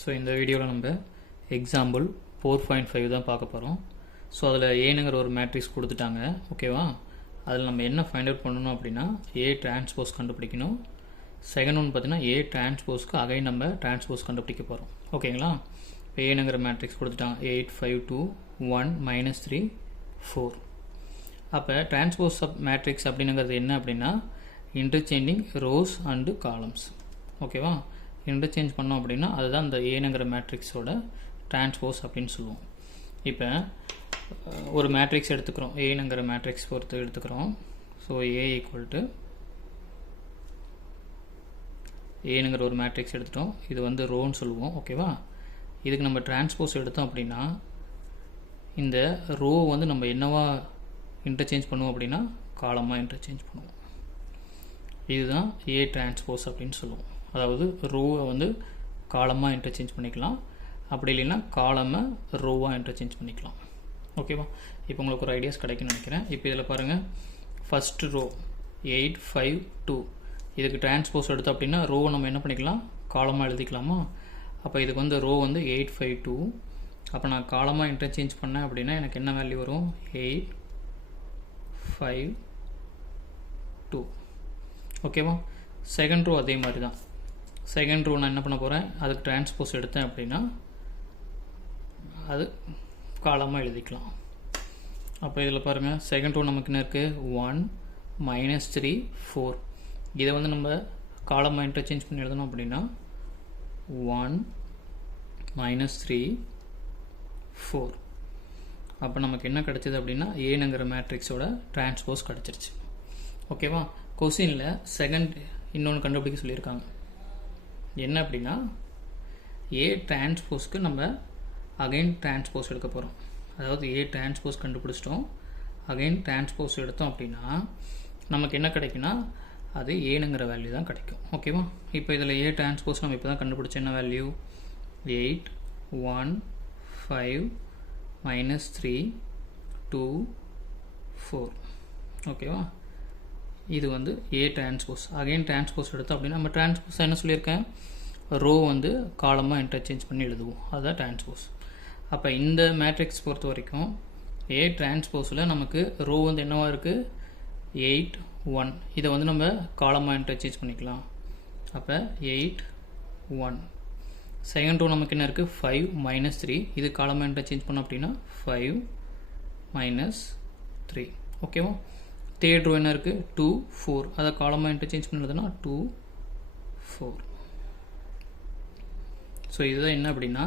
So இந்த வீடியோவில் நம்ம எக்ஸாம்பிள் 4.5 தான் பார்க்க போகிறோம். ஸோ அதில் ஏனுங்கிற ஒரு மேட்ரிக்ஸ் கொடுத்துட்டாங்க, ஓகேவா? அதில் நம்ம என்ன ஃபைண்ட் அவுட் பண்ணணும் அப்படின்னா ஏ டிரான்ஸ்போஸ் கண்டுபிடிக்கணும். செகண்ட் ஒன்று பார்த்தீங்கன்னா ஏ டிரான்ஸ்போஸ்க்கு அகைன் நம்ம டிரான்ஸ்போஸ் கண்டுபிடிக்க போகிறோம், ஓகேங்களா? இப்போ ஏனுங்கிற மேட்ரிக்ஸ் கொடுத்துட்டாங்க 8 5 2 1 -3 4. அப்போ டிரான்ஸ்போஸ் மேட்ரிக்ஸ் அப்படிங்கிறது என்ன அப்படின்னா இன்டர்சேஞ்சிங் ரோஸ் அண்டு காலம்ஸ், ஓகேவா? இன்டர்சேஞ்ச் பண்ணோம் அப்படின்னா அதுதான் இந்த ஏனுங்கிற மேட்ரிக்ஸோட டிரான்ஸ்போஸ் அப்படின்னு சொல்லுவோம். இப்போ ஒரு மேட்ரிக்ஸ் எடுத்துக்கிறோம், ஏனுங்கிற மேட்ரிக்ஸ் பொறுத்து எடுத்துக்கிறோம். ஸோ ஏ ஈக்குவல் டு ஏனுங்கிற ஒரு மேட்ரிக்ஸ் எடுத்துட்டோம். இது வந்து ரோன்னு சொல்லுவோம், ஓகேவா? இதுக்கு நம்ம டிரான்ஸ்போஸ் எடுத்தோம் அப்படின்னா இந்த ரோ வந்து நம்ம என்னவா இன்டர்சேஞ்ச் பண்ணுவோம் அப்படின்னா காலமாக இன்டர்சேஞ்ச் பண்ணுவோம். இதுதான் ஏ டிரான்ஸ்போஸ் அப்படின்னு சொல்லுவோம். அதாவது ரோவை வந்து காலமாக இன்டர்சேஞ்ச் பண்ணிக்கலாம், அப்படி இல்லைன்னா காலமை ரோவாக இன்டர்சேஞ்ச் பண்ணிக்கலாம், ஓகேவா? இப்போ உங்களுக்கு ஒரு ஐடியாஸ் கிடைக்குன்னு நினைக்கிறேன். இப்போ இதில் பாருங்கள், ஃபஸ்ட்டு ரோ 8 5 2, இதுக்கு டிரான்ஸ்போஸ் எடுத்தோம் அப்படின்னா ரோவை நம்ம என்ன பண்ணிக்கலாம், காலமாக எழுதிக்கலாமா? அப்போ இதுக்கு வந்து ரோ வந்து 8 5 2. அப்போ நான் காலமாக இன்டர்சேஞ்ச் பண்ணேன் அப்படின்னா எனக்கு என்ன வேல்யூ வரும், 8 5 2, ஓகேவா? செகண்ட் ரோ அதே மாதிரி தான். செகண்ட் ரோ நான் என்ன பண்ண போகிறேன், அதுக்கு டிரான்ஸ்போஸ் எடுத்தேன் அப்படின்னா அது காலமாக எழுதிக்கலாம். அப்போ இதில் பாருங்கள், செகண்ட் ரோ நமக்கு என்ன இருக்குது, 1 -3 4. இதை வந்து நம்ம காலமாக இன்டர்சேஞ்ச் பண்ணி எழுதணும் அப்படின்னா 1 -3 4. அப்போ நமக்கு என்ன கிடச்சிது அப்படின்னா ஏனுங்கிற மேட்ரிக்ஸோட டிரான்ஸ்போஸ் கிடச்சிருச்சு, ஓகேவா? கொஸ்டினில் செகண்ட் இன்னொன்று கண்டுபிடிக்க சொல்லியிருக்காங்க. என்ன அப்படின்னா ஏ டிரான்ஸ்போஸ்க்கு நம்ம அகைன் டிரான்ஸ்போஸ் எடுக்க போகிறோம். அதாவது ஏ டிரான்ஸ்போஸ் கண்டுபிடிச்சிட்டோம், அகைன் டிரான்ஸ்போஸ் எடுத்தோம் அப்படின்னா நமக்கு என்ன கிடைக்குன்னா அது ஏனுங்கிற வேல்யூ தான் கிடைக்கும், ஓகேவா? இப்போ இதில் ஏ டிரான்ஸ்போஸ் நம்ம இப்போ தான் கண்டுபிடிச்ச என்ன வேல்யூ, 8 1 5 -3 2 4, ஓகேவா? இது வந்து ஏ டிரான்ஸ்போஸ். அகைன் டிரான்ஸ்போஸ் எடுத்தோம் அப்படின்னா நம்ம டிரான்ஸ்போஸ் என்ன சொல்லியிருக்கேன், ரோ வந்து காலமாக இன்டர்சேஞ்ச் பண்ணி எழுதுவோம், அதுதான் டிரான்ஸ்போஸ். அப்போ இந்த மேட்ரிக்ஸ் பொறுத்த வரைக்கும் ஏ டிரான்ஸ்போஸில் நமக்கு ரோ வந்து என்னவா இருக்குது, 8 1. இதை வந்து நம்ம காலமாக இன்டர்சேஞ்ச் பண்ணிக்கலாம். அப்போ 8 1. செகண்ட் ரோ நமக்கு என்ன இருக்குது, 5 -3. இது காலமாக இன்டர்சேஞ்ச் பண்ணோம் அப்படின்னா 5 -3, ஓகேவா? தேர்ட் ரோ என்ன இருக்குது, 2 4. அதை காலமாக இன்டர்சேஞ்ச் பண்ணுறதுனா 2 4. ஸோ இதுதான் என்ன அப்படின்னா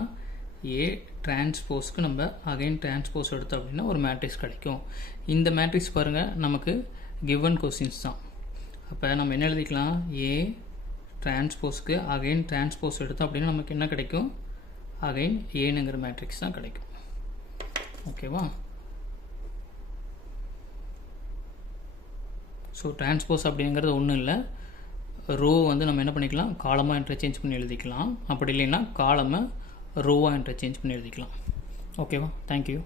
ஏ டிரான்ஸ்போஸ்க்கு நம்ம அகைன் டிரான்ஸ்போஸ் எடுத்தோம் அப்படின்னா ஒரு மேட்ரிக்ஸ் கிடைக்கும். இந்த மேட்ரிக்ஸ் பாருங்கள் நமக்கு கிவன் கொஸ்டின்ஸ் தான். அப்போ நம்ம என்ன எழுதிக்கலாம், ஏ டிரான்ஸ்போஸ்க்கு அகைன் டிரான்ஸ்போஸ் எடுத்தோம் அப்படின்னா நமக்கு என்ன கிடைக்கும், அகைன் ஏனுங்கிற மேட்ரிக்ஸ் தான் கிடைக்கும், ஓகேவா? ஸோ டிரான்ஸ்போஸ் அப்படிங்கிறது ஒன்றும் இல்லை, ரோ வந்து நம்ம என்ன பண்ணிக்கலாம், காலமாக இன்டர்சேஞ்ச் பண்ணி எழுதிக்கலாம், அப்படி இல்லைன்னா காலமை ரோவாக இன்டர்சேஞ்ச் பண்ணி எழுதிக்கலாம், ஓகேவா? தேங்க்யூ.